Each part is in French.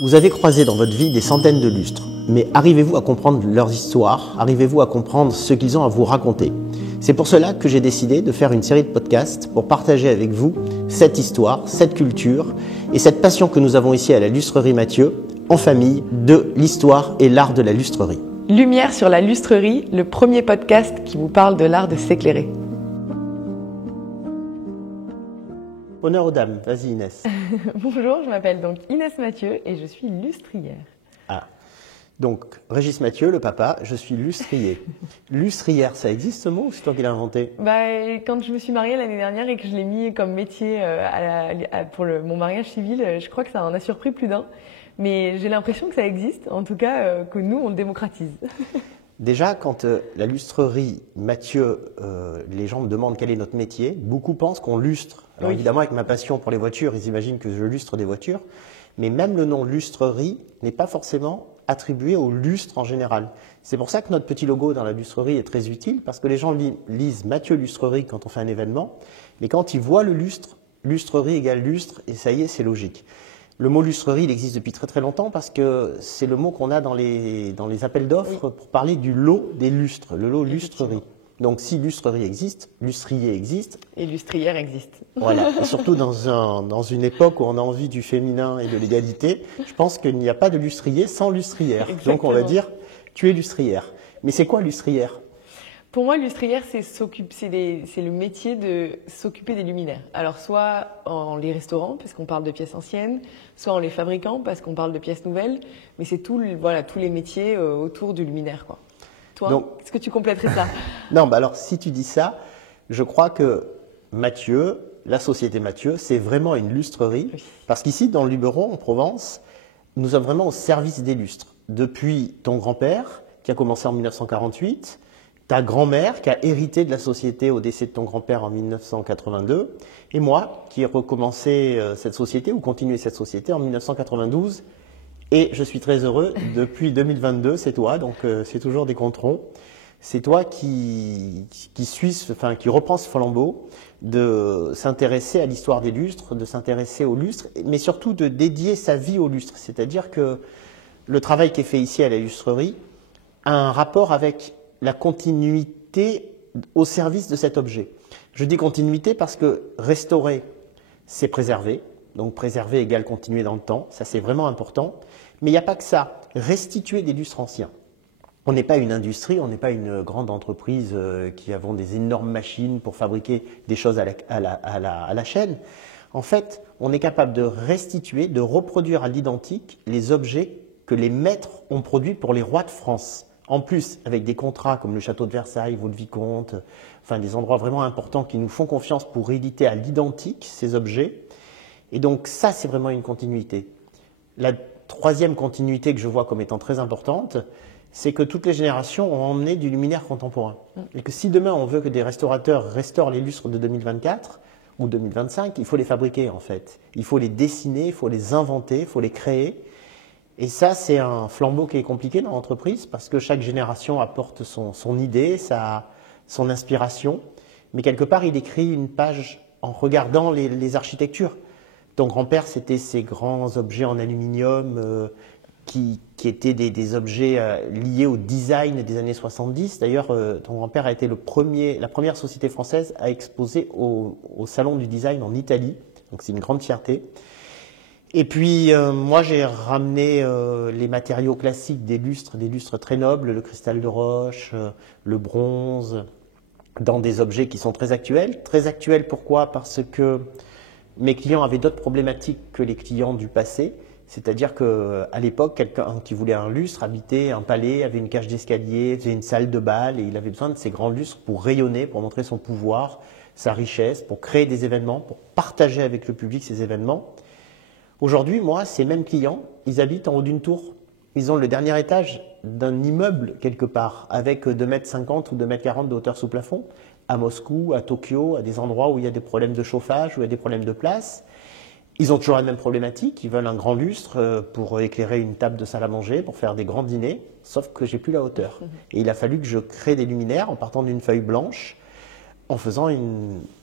Vous avez croisé dans votre vie des centaines de lustres, mais arrivez-vous à comprendre leurs histoires? Arrivez-vous à comprendre ce qu'ils ont à vous raconter? C'est pour cela que j'ai décidé de faire une série de podcasts pour partager avec vous cette histoire, cette culture et cette passion que nous avons ici à la Lustrerie Mathieu, en famille, de l'histoire et l'art de la lustrerie. Lumière sur la lustrerie, le premier podcast qui vous parle de l'art de s'éclairer. Honneur aux dames, vas-y Inès. Bonjour, je m'appelle donc Inès Mathieu et je suis lustrière. Ah, donc Régis Mathieu, le papa, je suis lustrier. Lustrière, ça existe ce mot ou c'est toi qui l'as inventé? Quand je me suis mariée l'année dernière et que je l'ai mis comme métier pour mon mariage civil, je crois que ça en a surpris plus d'un. Mais j'ai l'impression que ça existe, en tout cas que nous, on le démocratise. Déjà, quand la lustrerie Mathieu, les gens me demandent quel est notre métier, beaucoup pensent qu'on lustre. Alors Oui. évidemment, avec ma passion pour les voitures, ils imaginent que je lustre des voitures. Mais même le nom lustrerie n'est pas forcément attribué au lustre en général. C'est pour ça que notre petit logo dans la lustrerie est très utile, parce que les gens lisent Mathieu Lustrerie quand on fait un événement, mais quand ils voient le lustre, lustrerie égale lustre, et ça y est, c'est logique. Le mot lustrerie, il existe depuis très très longtemps parce que c'est le mot qu'on a dans les appels d'offres pour parler du lot des lustres, le lot lustrerie. Donc si lustrerie existe, lustrier existe. Et lustrière existe. Voilà, et surtout dans une époque où on a envie du féminin et de l'égalité, je pense qu'il n'y a pas de lustrier sans lustrière. Exactement. Donc on va dire, tu es lustrière. Mais c'est quoi lustrière? Pour moi, lustrière, c'est le métier de s'occuper des luminaires. Alors, soit en les restaurant, parce qu'on parle de pièces anciennes, soit en les fabriquant, parce qu'on parle de pièces nouvelles. Mais c'est tous les métiers autour du luminaire, quoi. Toi, est-ce que tu compléterais ça? Non, alors si tu dis ça, je crois que Mathieu, la société Mathieu, c'est vraiment une lustrerie. Oui. Parce qu'ici, dans le Luberon, en Provence, nous sommes vraiment au service des lustres. Depuis ton grand-père, qui a commencé en 1948, ta grand-mère qui a hérité de la société au décès de ton grand-père en 1982, et moi qui ai recommencé cette société ou continué cette société en 1992. Et je suis très heureux, depuis 2022, c'est toi, donc c'est toujours des controns. C'est toi qui reprend ce flambeau, de s'intéresser à l'histoire des lustres, de s'intéresser aux lustres, mais surtout de dédier sa vie aux lustres. C'est-à-dire que le travail qui est fait ici à la lustrerie a un rapport avec la continuité au service de cet objet. Je dis continuité parce que restaurer, c'est préserver. Donc préserver égale continuer dans le temps, ça c'est vraiment important. Mais il n'y a pas que ça, restituer des lustres anciens. On n'est pas une industrie, on n'est pas une grande entreprise qui avons des énormes machines pour fabriquer des choses à la chaîne. En fait, on est capable de restituer, de reproduire à l'identique les objets que les maîtres ont produits pour les rois de France. En plus, avec des contrats comme le château de Versailles, Vaux-le-Vicomte, enfin des endroits vraiment importants qui nous font confiance pour éditer à l'identique ces objets. Et donc ça, c'est vraiment une continuité. La troisième continuité que je vois comme étant très importante, c'est que toutes les générations ont emmené du luminaire contemporain. Et que si demain on veut que des restaurateurs restaurent les lustres de 2024 ou 2025, il faut les fabriquer en fait. Il faut les dessiner, il faut les inventer, il faut les créer. Et ça, c'est un flambeau qui est compliqué dans l'entreprise parce que chaque génération apporte son idée, son inspiration. Mais quelque part, il écrit une page en regardant les architectures. Ton grand-père, c'était ces grands objets en aluminium qui étaient des objets liés au design des années 70. D'ailleurs, ton grand-père a été la première société française à exposer au Salon du Design en Italie. Donc c'est une grande fierté. Et puis, moi, j'ai ramené les matériaux classiques des lustres très nobles, le cristal de roche, le bronze, dans des objets qui sont très actuels. Très actuels, pourquoi? Parce que mes clients avaient d'autres problématiques que les clients du passé. C'est-à-dire qu'à l'époque, quelqu'un qui voulait un lustre habitait un palais, avait une cage d'escalier, faisait une salle de bal et il avait besoin de ces grands lustres pour rayonner, pour montrer son pouvoir, sa richesse, pour créer des événements, pour partager avec le public ces événements. Aujourd'hui, moi, ces mêmes clients, ils habitent en haut d'une tour. Ils ont le dernier étage d'un immeuble quelque part, avec 2,50 m ou 2,40 m de hauteur sous plafond, à Moscou, à Tokyo, à des endroits où il y a des problèmes de chauffage, où il y a des problèmes de place. Ils ont toujours la même problématique, ils veulent un grand lustre pour éclairer une table de salle à manger, pour faire des grands dîners, sauf que j'ai plus la hauteur. Et il a fallu que je crée des luminaires en partant d'une feuille blanche, en faisant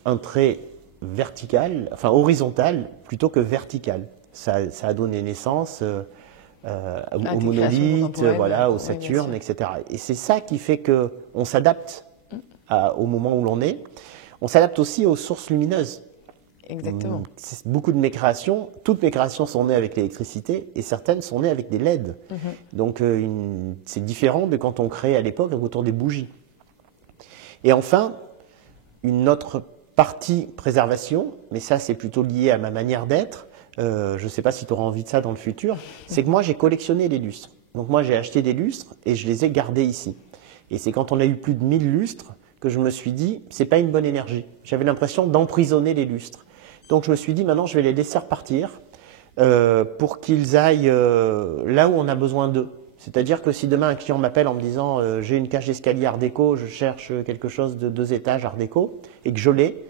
un trait vertical, enfin horizontal plutôt que vertical. Ça a donné naissance aux tes créations monolithes, contemporaines, voilà, aux oui, bien Saturnes, sûr. etc. Et c'est ça qui fait qu'on s'adapte au moment où l'on est. On s'adapte aussi aux sources lumineuses. Exactement. Beaucoup de mes créations, toutes mes créations sont nées avec l'électricité et certaines sont nées avec des LED. Donc c'est différent de quand on crée à l'époque autour des bougies. Et enfin, une autre partie préservation, mais ça c'est plutôt lié à ma manière d'être, je ne sais pas si tu auras envie de ça dans le futur, c'est que moi j'ai collectionné les lustres. Donc moi j'ai acheté des lustres et je les ai gardés ici. Et c'est quand on a eu plus de 1000 lustres que je me suis dit, c'est pas une bonne énergie. J'avais l'impression d'emprisonner les lustres. Donc je me suis dit, maintenant je vais les laisser repartir pour qu'ils aillent là où on a besoin d'eux. C'est-à-dire que si demain un client m'appelle en me disant j'ai une cage d'escalier art déco, je cherche quelque chose de 2 étages art déco et que je l'ai,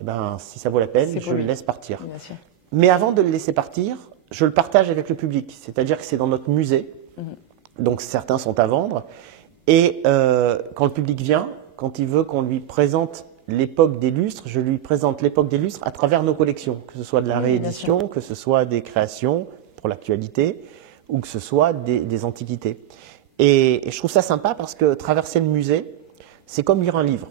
eh ben, si ça vaut la peine, je le laisse partir. Bien sûr. Mais avant de le laisser partir, je le partage avec le public. C'est-à-dire que c'est dans notre musée, donc certains sont à vendre. Et quand le public vient, quand il veut qu'on lui présente l'époque des lustres, je lui présente l'époque des lustres à travers nos collections, que ce soit de la réédition, que ce soit des créations pour l'actualité, ou que ce soit des antiquités. Et je trouve ça sympa parce que traverser le musée, c'est comme lire un livre.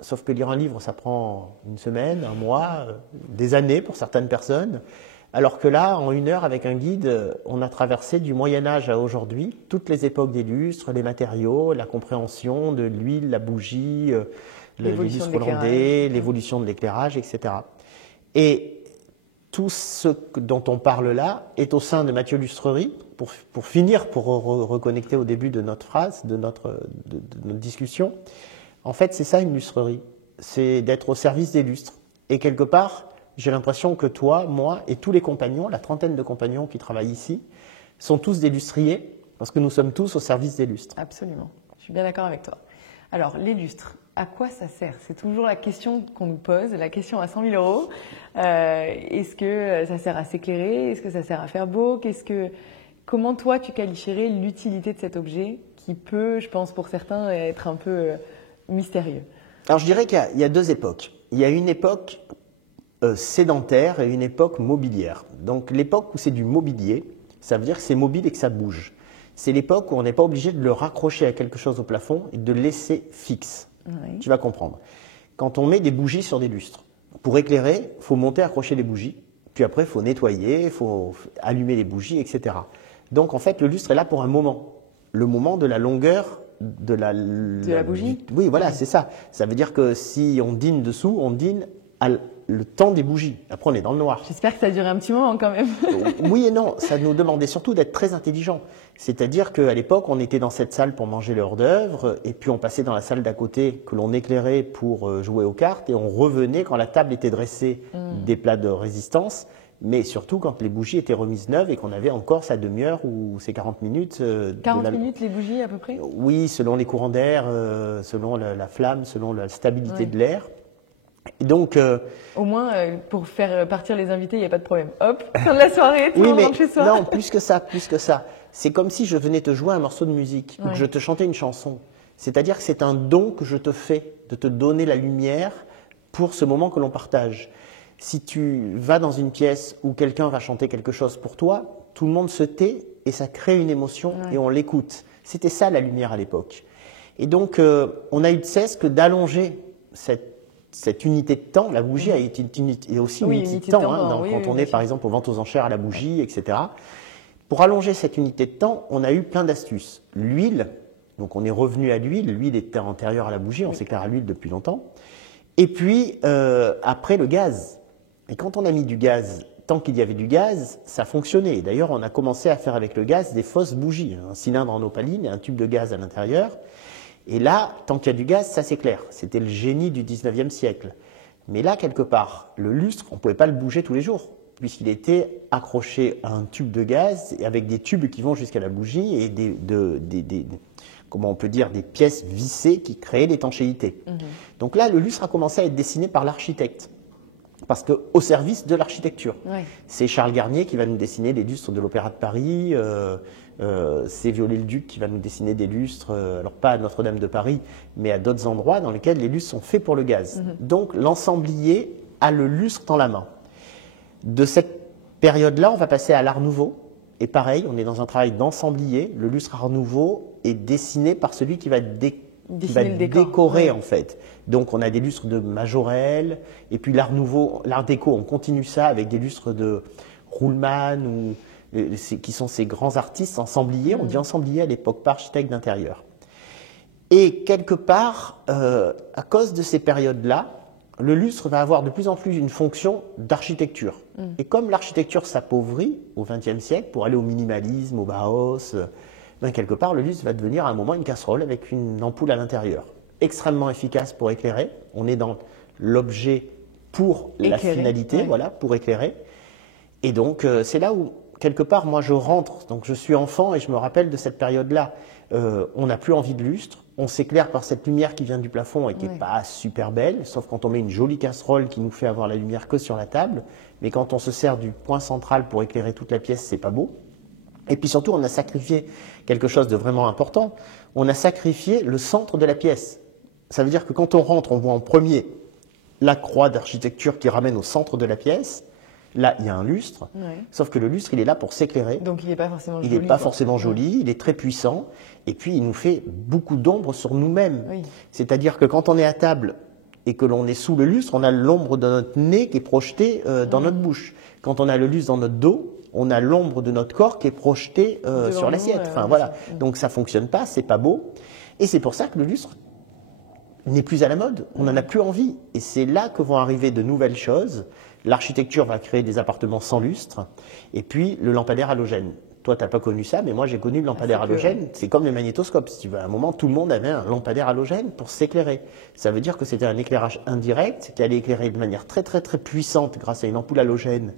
Sauf que lire un livre, ça prend une semaine, un mois, des années pour certaines personnes. Alors que là, en 1 heure, avec un guide, on a traversé du Moyen-Âge à aujourd'hui toutes les époques des lustres, les matériaux, la compréhension de l'huile, la bougie, les lustres hollandais, l'évolution de l'éclairage, etc. Et tout ce dont on parle là est au sein de Mathieu Lustrerie. Pour finir, pour reconnecter au début de notre phrase, de notre discussion, en fait, c'est ça une lustrerie. C'est d'être au service des lustres. Et quelque part, j'ai l'impression que toi, moi et tous les compagnons, la trentaine de compagnons qui travaillent ici, sont tous des lustriers parce que nous sommes tous au service des lustres. Absolument. Je suis bien d'accord avec toi. Alors, les lustres, à quoi ça sert? C'est toujours la question qu'on nous pose, la question à 100 000 €. Est-ce que ça sert à s'éclairer? Est-ce que ça sert à faire beau? Comment toi, tu qualifierais l'utilité de cet objet qui peut, je pense, pour certains, être un peu mystérieux? Alors, je dirais qu'il y a 2 époques. Il y a une époque sédentaire et une époque mobilière. Donc, l'époque où c'est du mobilier, ça veut dire que c'est mobile et que ça bouge. C'est l'époque où on n'est pas obligé de le raccrocher à quelque chose au plafond et de le laisser fixe. Oui. Tu vas comprendre. Quand on met des bougies sur des lustres, pour éclairer, il faut monter, accrocher les bougies, puis après, il faut nettoyer, il faut allumer les bougies, etc. Donc, en fait, le lustre est là pour un moment. Le moment de la longueur de la bougie. Oui, voilà, c'est ça. Ça veut dire que si on dîne dessous, on dîne à le temps des bougies. Après, on est dans le noir. J'espère que ça a duré un petit moment quand même. Oui et non, ça nous demandait surtout d'être très intelligents. C'est-à-dire qu'à l'époque, on était dans cette salle pour manger le hors-d'œuvre, et puis on passait dans la salle d'à côté que l'on éclairait pour jouer aux cartes, et on revenait quand la table était dressée des plats de résistance, mais surtout quand les bougies étaient remises neuves et qu'on avait encore sa demi-heure ou ses 40 minutes. 40 minutes les bougies à peu près? Oui, selon les courants d'air, selon la flamme, selon la stabilité de l'air. Et donc, au moins, pour faire partir les invités, il n'y a pas de problème. Hop, fin de la soirée, tout le monde rentre chez soi. Non, plus que ça. C'est comme si je venais te jouer un morceau de musique ou que je te chantais une chanson. C'est-à-dire que c'est un don que je te fais de te donner la lumière pour ce moment que l'on partage. Si tu vas dans une pièce où quelqu'un va chanter quelque chose pour toi, tout le monde se tait et ça crée une émotion et on l'écoute. C'était ça la lumière à l'époque. Et donc, on a eu de cesse que d'allonger cette unité de temps. La bougie est aussi une unité de temps. Quand on est par exemple aux ventes aux enchères à la bougie, etc. Pour allonger cette unité de temps, on a eu plein d'astuces. L'huile, donc on est revenu à l'huile. L'huile était antérieure à la bougie, on s'éclaire à l'huile depuis longtemps. Et puis après le gaz. Et quand on a mis du gaz, tant qu'il y avait du gaz, ça fonctionnait. D'ailleurs, on a commencé à faire avec le gaz des fausses bougies, un cylindre en opaline et un tube de gaz à l'intérieur. Et là, tant qu'il y a du gaz, ça s'éclaire. C'était le génie du 19e siècle. Mais là, quelque part, le lustre, on ne pouvait pas le bouger tous les jours, puisqu'il était accroché à un tube de gaz et avec des tubes qui vont jusqu'à la bougie et comment on peut dire, des pièces vissées qui créaient l'étanchéité. Donc là, le lustre a commencé à être dessiné par l'architecte. Parce qu'au service de l'architecture. C'est Charles Garnier qui va nous dessiner les lustres de l'Opéra de Paris, c'est Viollet-le-Duc qui va nous dessiner des lustres, alors pas à Notre-Dame de Paris, mais à d'autres endroits dans lesquels les lustres sont faits pour le gaz. Donc l'ensemblier a le lustre dans la main. De cette Période-là, on va passer à l'Art Nouveau. Et pareil, on est dans un travail d'ensemblier. Le lustre Art Nouveau est dessiné par celui qui va décorer en fait. Donc on a des lustres de Majorelle, et puis l'Art Nouveau, l'Art Déco, on continue ça avec des lustres de Ruhlmann, qui sont ces grands artistes ensembliers. On dit ensemblier à l'époque, pas architecte d'intérieur. Et quelque part, à cause de ces périodes-là, le lustre va avoir de plus en plus une fonction d'architecture. Et comme l'architecture s'appauvrit au XXe siècle pour aller au minimalisme, au Bauhaus, quelque part, le lustre va devenir à un moment une casserole avec une ampoule à l'intérieur. Extrêmement efficace pour éclairer. On est dans l'objet pour la finalité, voilà, pour éclairer. Et donc, c'est là où, quelque part, moi, je rentre. Donc, je suis enfant et je me rappelle de cette période-là. On n'a plus envie de lustre. On s'éclaire par cette lumière qui vient du plafond et qui n'est pas super belle, sauf quand on met une jolie casserole qui nous fait avoir la lumière que sur la table. Mais quand on se sert du point central pour éclairer toute la pièce, c'est pas beau. Et puis surtout, on a sacrifié quelque chose de vraiment important. On a sacrifié le centre de la pièce. Ça veut dire que quand on rentre, on voit en premier la croix d'architecture qui ramène au centre de la pièce. Là, il y a un lustre, sauf que le lustre, il est là pour s'éclairer. Donc, il n'est pas forcément joli. Il n'est pas forcément joli, il est très puissant, et puis il nous fait beaucoup d'ombre sur nous-mêmes. Oui. C'est-à-dire que quand on est à table et que l'on est sous le lustre, on a l'ombre de notre nez qui est projetée dans notre bouche. Quand on a le lustre dans notre dos, on a l'ombre de notre corps qui est projetée sur l'assiette. Enfin, voilà. Donc ça fonctionne pas, c'est pas beau. Et c'est pour ça que le lustre n'est plus à la mode. On n'en a plus envie. Et c'est là que vont arriver de nouvelles choses. L'architecture va créer des appartements sans lustre. Et puis le lampadaire halogène. Toi, tu n'as pas connu ça, mais moi, j'ai connu le lampadaire halogène. C'est comme le magnétoscope. Si tu veux, à un moment, tout le monde avait un lampadaire halogène pour s'éclairer. Ça veut dire que c'était un éclairage indirect qui allait éclairer de manière très, très, très puissante grâce à une ampoule halogène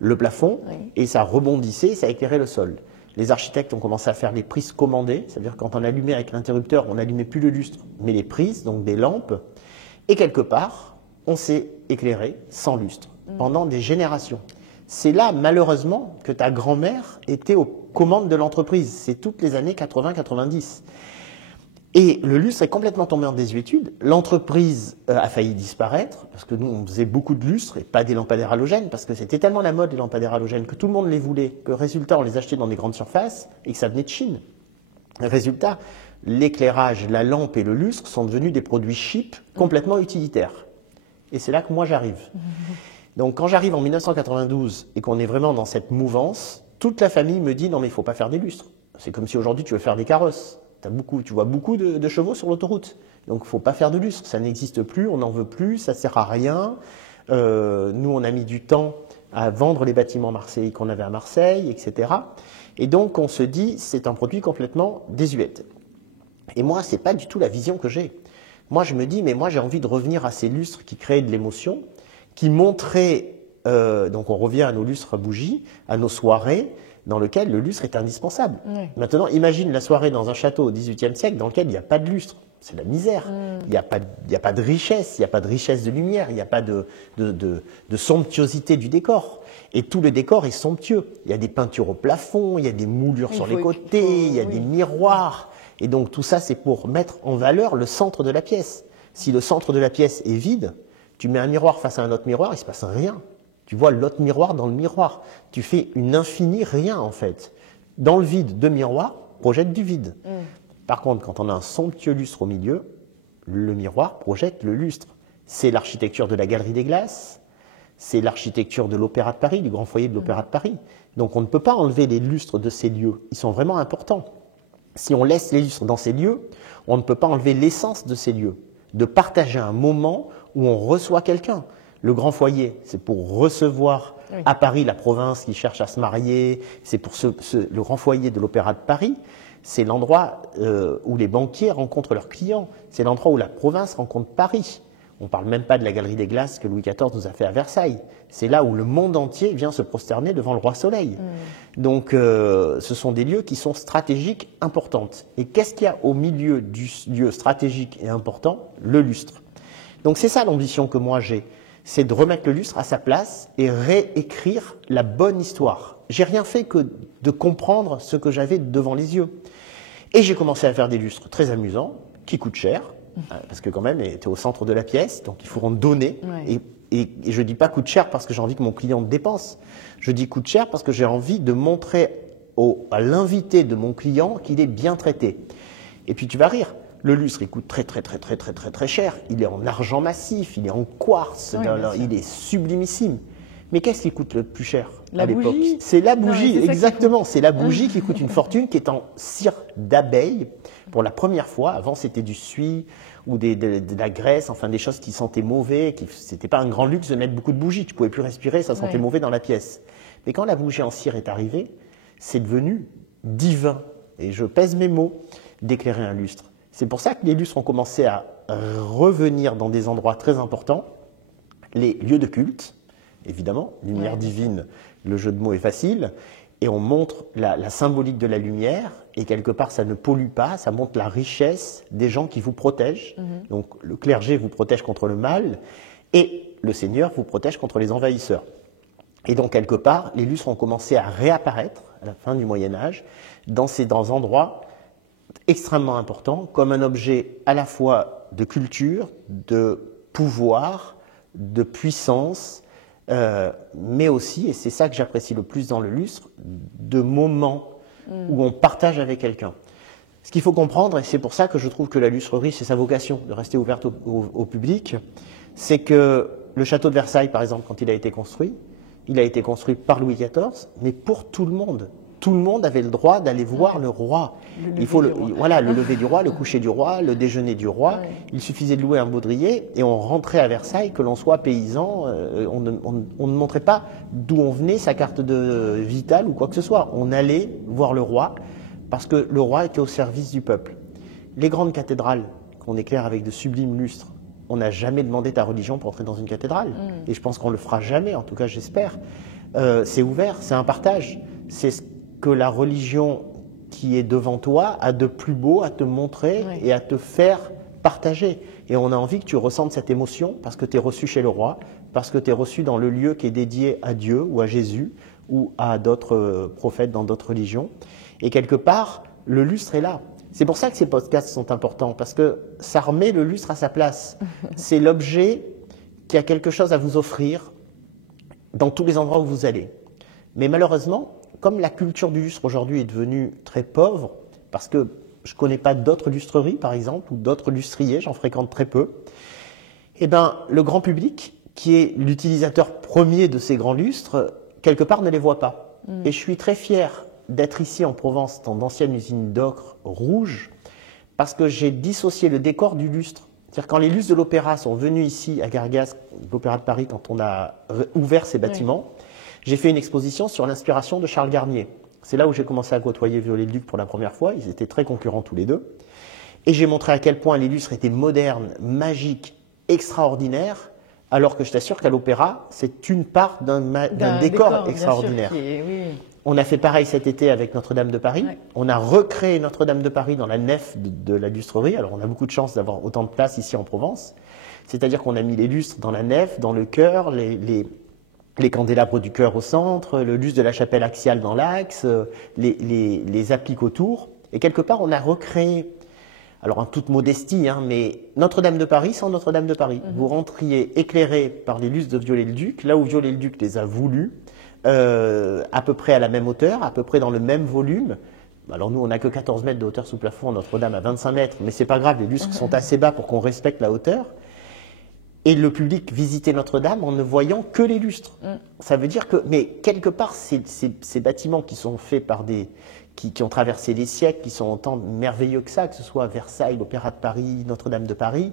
le plafond, et ça rebondissait, ça éclairait le sol. Les architectes ont commencé à faire les prises commandées, c'est-à-dire quand on allumait avec l'interrupteur, on n'allumait plus le lustre, mais les prises, donc des lampes. Et quelque part, on s'est éclairé sans lustre pendant des générations. C'est là, malheureusement, que ta grand-mère était aux commandes de l'entreprise. C'est toutes les années 80-90. Et le lustre est complètement tombé en désuétude. L'entreprise a failli disparaître, parce que nous, on faisait beaucoup de lustres et pas des lampadaires halogènes, parce que c'était tellement la mode, les lampadaires halogènes, que tout le monde les voulait, que résultat, on les achetait dans des grandes surfaces et que ça venait de Chine. Résultat, l'éclairage, la lampe et le lustre sont devenus des produits cheap, complètement utilitaires. Et c'est là que moi, j'arrive. Donc, quand j'arrive en 1992 et qu'on est vraiment dans cette mouvance, toute la famille me dit « Non, mais il ne faut pas faire des lustres. C'est comme si aujourd'hui, tu veux faire des carrosses. Tu vois beaucoup de chevaux sur l'autoroute. Donc, il ne faut pas faire de lustre. Ça n'existe plus, on n'en veut plus, ça ne sert à rien. Nous, on a mis du temps à vendre les bâtiments marseillais qu'on avait à Marseille, etc. Et donc, on se dit, c'est un produit complètement désuet. Et moi, ce n'est pas du tout la vision que j'ai. Moi, je me dis, mais moi, j'ai envie de revenir à ces lustres qui créaient de l'émotion, qui montraient, donc on revient à nos lustres à bougies, à nos soirées, dans lequel le lustre est indispensable. Oui. Maintenant, imagine la soirée dans un château au XVIIIe siècle dans lequel il n'y a pas de lustre. C'est la misère. Il n'y a pas de richesse, il n'y a pas de richesse de lumière, il n'y a pas de somptuosité du décor. Et tout le décor est somptueux. Il y a des peintures au plafond, il y a des moulures sur les côtés, il y a des miroirs. Et donc tout ça, c'est pour mettre en valeur le centre de la pièce. Si le centre de la pièce est vide, tu mets un miroir face à un autre miroir, il ne se passe rien. Tu vois l'autre miroir dans le miroir. Tu fais une infinie rien, en fait. Dans le vide, deux miroirs projettent du vide. Par contre, quand on a un somptueux lustre au milieu, le miroir projette le lustre. C'est l'architecture de la Galerie des Glaces, c'est l'architecture de l'Opéra de Paris, du Grand Foyer de l'Opéra de Paris. Donc on ne peut pas enlever les lustres de ces lieux. Ils sont vraiment importants. Si on laisse les lustres dans ces lieux, on ne peut pas enlever l'essence de ces lieux. De partager un moment où on reçoit quelqu'un. Le Grand Foyer, c'est pour recevoir à Paris la province qui cherche à se marier. C'est pour le Grand Foyer de l'Opéra de Paris. C'est l'endroit où les banquiers rencontrent leurs clients. C'est l'endroit où la province rencontre Paris. On ne parle même pas de la Galerie des Glaces que Louis XIV nous a fait à Versailles. C'est là où le monde entier vient se prosterner devant le roi Soleil. Donc, ce sont des lieux qui sont stratégiques importants. Et qu'est-ce qu'il y a au milieu du lieu stratégique et important? Le lustre. Donc, c'est ça l'ambition que moi j'ai. C'est de remettre le lustre à sa place et réécrire la bonne histoire. J'ai rien fait que de comprendre ce que j'avais devant les yeux. Et j'ai commencé à faire des lustres très amusants, qui coûtent cher, parce que quand même, tu es au centre de la pièce, donc il faut en donner. Et Et je dis pas coûte cher parce que j'ai envie que mon client dépense. Je dis coûte cher parce que j'ai envie de montrer à l'invité de mon client qu'il est bien traité. Et puis tu vas rire. Le lustre, il coûte très cher. Il est en argent massif, il est en quartz, il est sublimissime. Mais qu'est-ce qui coûte le plus cher à l'époque? C'est la bougie, exactement. C'est la bougie qui coûte une fortune, qui est en cire d'abeille. Pour la première fois, avant c'était du suie ou de la graisse, enfin des choses qui sentaient mauvais. C'était pas un grand luxe de mettre beaucoup de bougies. Tu pouvais plus respirer, ça sentait mauvais dans la pièce. Mais quand la bougie en cire est arrivée, c'est devenu divin. Et je pèse mes mots d'éclairer un lustre. C'est pour ça que les lustres ont commencé à revenir dans des endroits très importants, les lieux de culte, évidemment, lumière divine, le jeu de mots est facile, et on montre la symbolique de la lumière, et quelque part ça ne pollue pas, ça montre la richesse des gens qui vous protègent. Donc le clergé vous protège contre le mal, et le Seigneur vous protège contre les envahisseurs. Et donc quelque part, les lustres ont commencé à réapparaître à la fin du Moyen-Âge dans ces endroits extrêmement important, comme un objet à la fois de culture, de pouvoir, de puissance, mais aussi, et c'est ça que j'apprécie le plus dans le lustre, de moments où on partage avec quelqu'un. Ce qu'il faut comprendre, et c'est pour ça que je trouve que la lustrerie, c'est sa vocation de rester ouverte au public, c'est que le château de Versailles, par exemple, quand il a été construit par Louis XIV, mais pour tout le monde. Tout le monde avait le droit d'aller voir le roi. Le lever du roi, le coucher du roi, le déjeuner du roi. Ouais. Il suffisait de louer un baudrier et on rentrait à Versailles, que l'on soit paysan, on ne montrait pas d'où on venait, sa carte de vitale ou quoi que ce soit. On allait voir le roi parce que le roi était au service du peuple. Les grandes cathédrales qu'on éclaire avec de sublimes lustres, on n'a jamais demandé ta religion pour entrer dans une cathédrale. Et je pense qu'on le fera jamais, en tout cas j'espère. C'est ouvert, c'est un partage. C'est ce que la religion qui est devant toi a de plus beau à te montrer et à te faire partager. Et on a envie que tu ressentes cette émotion parce que tu es reçu chez le roi, parce que tu es reçu dans le lieu qui est dédié à Dieu ou à Jésus ou à d'autres prophètes dans d'autres religions. Et quelque part, le lustre est là. C'est pour ça que ces podcasts sont importants, parce que ça remet le lustre à sa place. C'est l'objet qui a quelque chose à vous offrir dans tous les endroits où vous allez. Mais malheureusement, comme la culture du lustre aujourd'hui est devenue très pauvre, parce que je ne connais pas d'autres lustreries, par exemple, ou d'autres lustriers, j'en fréquente très peu, eh ben, le grand public, qui est l'utilisateur premier de ces grands lustres, quelque part ne les voit pas. Et je suis très fier d'être ici en Provence, dans d'anciennes usines d'ocre rouge, parce que j'ai dissocié le décor du lustre. C'est-à-dire quand les lustres de l'opéra sont venus ici à Gargasses, l'Opéra de Paris, quand on a ouvert ces bâtiments, j'ai fait une exposition sur l'inspiration de Charles Garnier. C'est là où j'ai commencé à côtoyer Viollet-le-Duc pour la première fois. Ils étaient très concurrents tous les deux. Et j'ai montré à quel point les lustres étaient modernes, magiques, extraordinaires, alors que je t'assure qu'à l'opéra, c'est une part d'un décor extraordinaire. On a fait pareil cet été avec Notre-Dame de Paris. Ouais. On a recréé Notre-Dame de Paris dans la nef de la lustrerie. Alors on a beaucoup de chance d'avoir autant de place ici en Provence. C'est-à-dire qu'on a mis les lustres dans la nef, dans le chœur, les candélabres du chœur au centre, le lustre de la chapelle axiale dans l'axe, les appliques autour. Et quelque part, on a recréé, alors en toute modestie, mais Notre-Dame de Paris sans Notre-Dame de Paris. Vous rentriez éclairé par les lustres de Viollet-le-Duc, là où Viollet-le-Duc les a voulu, à peu près à la même hauteur, à peu près dans le même volume. Alors nous, on n'a que 14 mètres de hauteur sous plafond, Notre-Dame à 25 mètres, mais c'est pas grave, les lustres sont assez bas pour qu'on respecte la hauteur. Et le public visitait Notre-Dame en ne voyant que les lustres. Ça veut dire que, mais quelque part, ces bâtiments qui sont faits par qui ont traversé les siècles, qui sont autant merveilleux que ça, que ce soit Versailles, l'Opéra de Paris, Notre-Dame de Paris,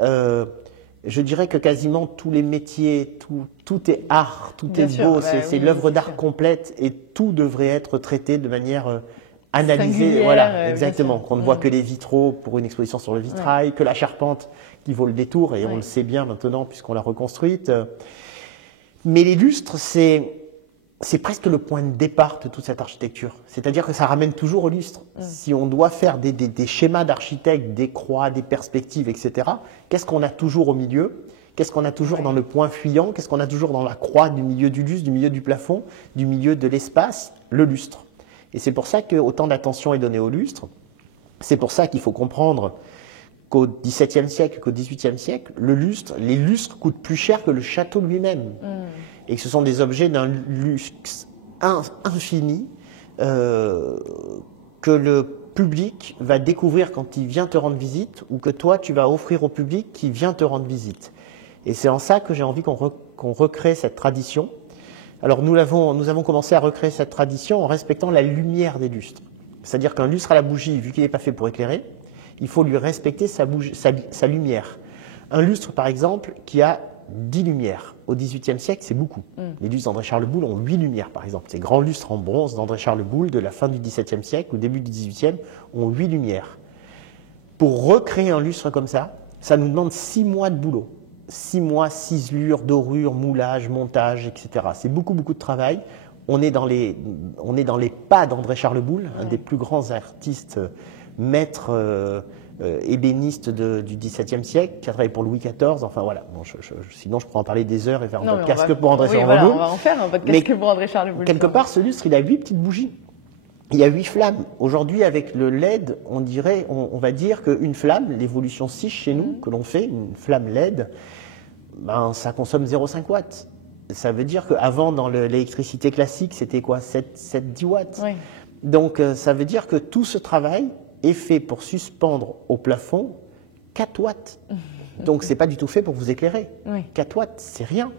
je dirais que quasiment tous les métiers, tout est art, tout est beau, c'est l'œuvre d'art complète et tout devrait être traité de manière analysée. Voilà, exactement. Qu'on ne voit que les vitraux pour une exposition sur le vitrail, que la charpente qui vaut le détour, et on le sait bien maintenant puisqu'on l'a reconstruite. Mais les lustres, c'est presque le point de départ de toute cette architecture. C'est-à-dire que ça ramène toujours au lustre. Si on doit faire des schémas d'architecte, des croix, des perspectives, etc., qu'est-ce qu'on a toujours au milieu? Qu'est-ce qu'on a toujours dans le point fuyant? Qu'est-ce qu'on a toujours dans la croix du milieu du lustre, du milieu du plafond, du milieu de l'espace? Le lustre. Et c'est pour ça qu'autant d'attention est donnée au lustre. C'est pour ça qu'il faut comprendre qu'au XVIIe siècle, qu'au XVIIIe siècle, les lustres coûtent plus cher que le château lui-même. Et que ce sont des objets d'un luxe infini que le public va découvrir quand il vient te rendre visite ou que toi, tu vas offrir au public qui vient te rendre visite. Et c'est en ça que j'ai envie qu'on recrée cette tradition. Alors nous avons commencé à recréer cette tradition en respectant la lumière des lustres. C'est-à-dire qu'un lustre à la bougie, vu qu'il n'est pas fait pour éclairer, il faut lui respecter sa lumière. Un lustre, par exemple, qui a 10 lumières. Au XVIIIe siècle, c'est beaucoup. Les lustres d'André Charles Boulle ont 8 lumières, par exemple. Ces grands lustres en bronze d'André Charles Boulle, de la fin du XVIIe siècle au début du XVIIIe, ont 8 lumières. Pour recréer un lustre comme ça nous demande 6 mois de boulot. 6 mois, ciselure, dorure, moulage, montage, etc. C'est beaucoup, beaucoup de travail. On est dans les pas d'André Charles Boulle, un des plus grands artistes maîtres ébéniste du XVIIe siècle, qui a travaillé pour Louis XIV. Enfin voilà. Bon, sinon, je pourrais en parler des heures et faire un podcast que pour André Charles Boulle. On va en faire un podcast que pour André Charles Boulle. Quelque part, ce lustre, il a 8 petites bougies. Il y a 8 flammes. Aujourd'hui, avec le LED, on va dire qu'une flamme, l'évolution 6 chez nous, que l'on fait, une flamme LED, ça consomme 0,5 watts. Ça veut dire qu'avant, dans l'électricité classique, c'était quoi, 7-10 watts. Oui. Donc, ça veut dire que tout ce travail est fait pour suspendre au plafond 4 watts. Donc, c'est pas du tout fait pour vous éclairer. Oui. 4 watts, c'est rien.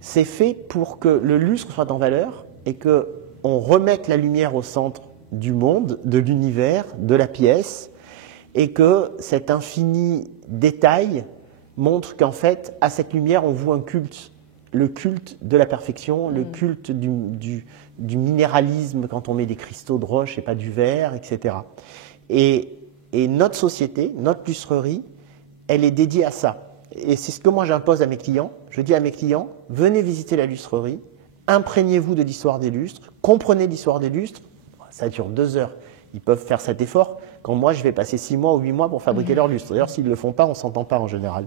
C'est fait pour que le lustre soit en valeur et qu'on remette la lumière au centre du monde, de l'univers, de la pièce, et que cet infini détail montre qu'en fait, à cette lumière, on voue un culte. Le culte de la perfection, le culte du minéralisme quand on met des cristaux de roche et pas du verre, etc. Et notre société, notre lustrerie, elle est dédiée à ça. Et c'est ce que moi j'impose à mes clients. Je dis à mes clients, venez visiter la lustrerie, imprégnez-vous de l'histoire des lustres, comprenez l'histoire des lustres. Ça dure 2 heures. Ils peuvent faire cet effort quand moi je vais passer 6 mois ou 8 mois pour fabriquer leur lustre. D'ailleurs, s'ils ne le font pas, on ne s'entend pas en général.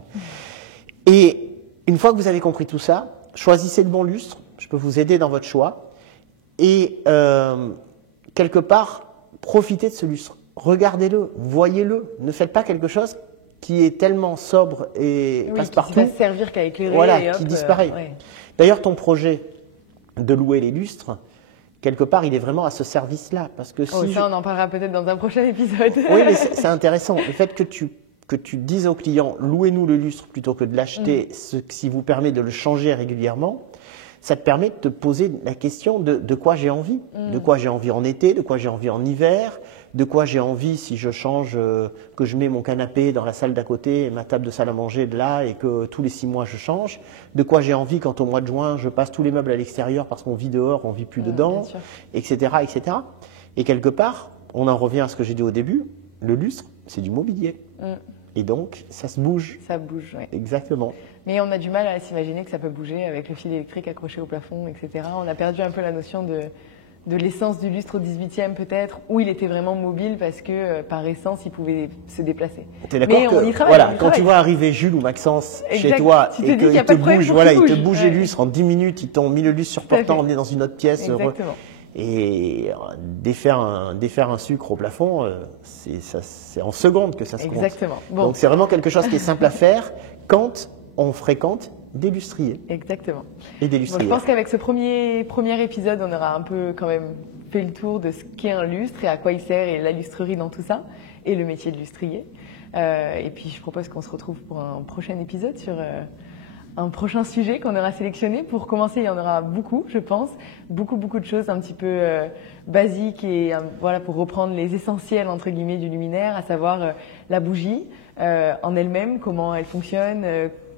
Et une fois que vous avez compris tout ça, choisissez le bon lustre. Je peux vous aider dans votre choix. Et quelque part, profitez de ce lustre. Regardez-le, voyez-le. Ne faites pas quelque chose qui est tellement sobre et passe-partout. Qui ne va servir qu'à éclairer. Voilà, et hop, qui disparaît. D'ailleurs, ton projet de louer les lustres, quelque part, il est vraiment à ce service-là. Parce que on en parlera peut-être dans un prochain épisode. Oui, mais c'est intéressant. Le fait que tu dises aux clients, louez-nous le lustre plutôt que de l'acheter, ce qui vous permet de le changer régulièrement, ça te permet de te poser la question de quoi j'ai envie. De quoi j'ai envie en été, de quoi j'ai envie en hiver, de quoi j'ai envie si je change, que je mets mon canapé dans la salle d'à côté et ma table de salle à manger de là et que tous les 6 mois je change. De quoi j'ai envie quand au mois de juin je passe tous les meubles à l'extérieur parce qu'on vit dehors, on vit plus dedans, etc., etc. Et quelque part, on en revient à ce que j'ai dit au début, le lustre, c'est du mobilier. Et donc, ça se bouge. Ça bouge, oui. Exactement. Mais on a du mal à s'imaginer que ça peut bouger avec le fil électrique accroché au plafond, etc. On a perdu un peu la notion de l'essence du lustre au 18e peut-être, où il était vraiment mobile parce que par essence, il pouvait se déplacer. Tu es d'accord que quand tu vois arriver Jules ou Maxence chez toi et qu'il te bouge, il te bouge les lustres en 10 minutes, ils t'ont mis le lustre sur portant, emmené dans une autre pièce. Exactement. Et défaire un sucre au plafond, c'est en secondes que ça se compte. Exactement. Bon. Donc c'est vraiment quelque chose qui est simple à faire quand on fréquente des lustriers. Exactement. Et des lustriers. Je pense qu'avec ce premier épisode, on aura un peu quand même fait le tour de ce qu'est un lustre et à quoi il sert et la lustrerie dans tout ça et le métier de lustrier. Et puis je propose qu'on se retrouve pour un prochain épisode sur un prochain sujet qu'on aura sélectionné. Pour commencer, il y en aura beaucoup, je pense. Beaucoup de choses un petit peu basiques et voilà, pour reprendre les essentiels, entre guillemets, du luminaire, à savoir la bougie en elle-même, comment elle fonctionne,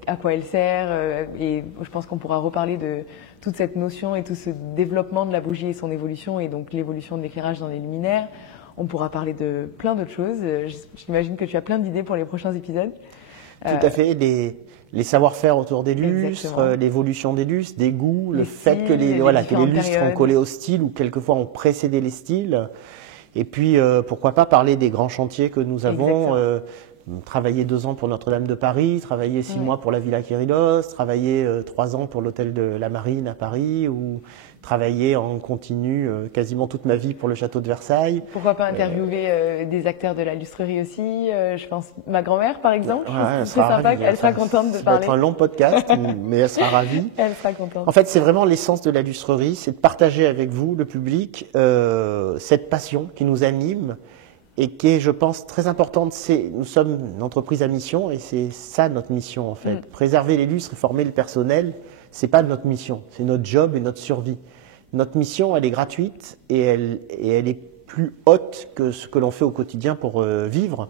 à quoi elle sert. Et je pense qu'on pourra reparler de toute cette notion et tout ce développement de la bougie et son évolution et donc l'évolution de l'éclairage dans les luminaires. On pourra parler de plein d'autres choses. J'imagine que tu as plein d'idées pour les prochains épisodes. Tout à fait. Les savoir-faire autour des lustres, l'évolution des lustres, des goûts, le fait que les lustres ont collé au style ou quelquefois ont précédé les styles. Et puis, pourquoi pas parler des grands chantiers que nous avons, travaillé 2 ans pour Notre-Dame de Paris, travaillé 6 mois pour la Villa Quérilos, travaillé 3 ans pour l'hôtel de la Marine à Paris, ou travaillé en continu quasiment toute ma vie pour le château de Versailles. Pourquoi pas interviewer des acteurs de la lustrerie aussi, je pense ma grand-mère par exemple, elle c'est sympa, elle sera contente de parler. Ça va être un long podcast, mais elle sera ravie. Elle sera contente. En fait, c'est vraiment l'essence de la lustrerie, c'est de partager avec vous, le public, cette passion qui nous anime et qui est, je pense, très importante. Nous sommes une entreprise à mission et c'est ça notre mission en fait. Préserver les lustres et former le personnel, c'est pas notre mission, c'est notre job et notre survie. Notre mission, elle est gratuite et elle est plus haute que ce que l'on fait au quotidien pour vivre.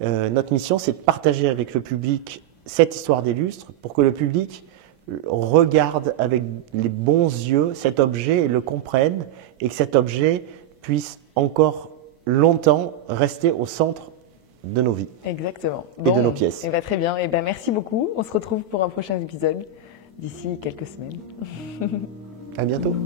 Notre mission, c'est de partager avec le public cette histoire des lustres pour que le public regarde avec les bons yeux cet objet et le comprenne et que cet objet puisse encore longtemps rester au centre de nos vies. Exactement. Et de nos pièces. Et très bien. Et merci beaucoup. On se retrouve pour un prochain épisode d'ici quelques semaines. À bientôt.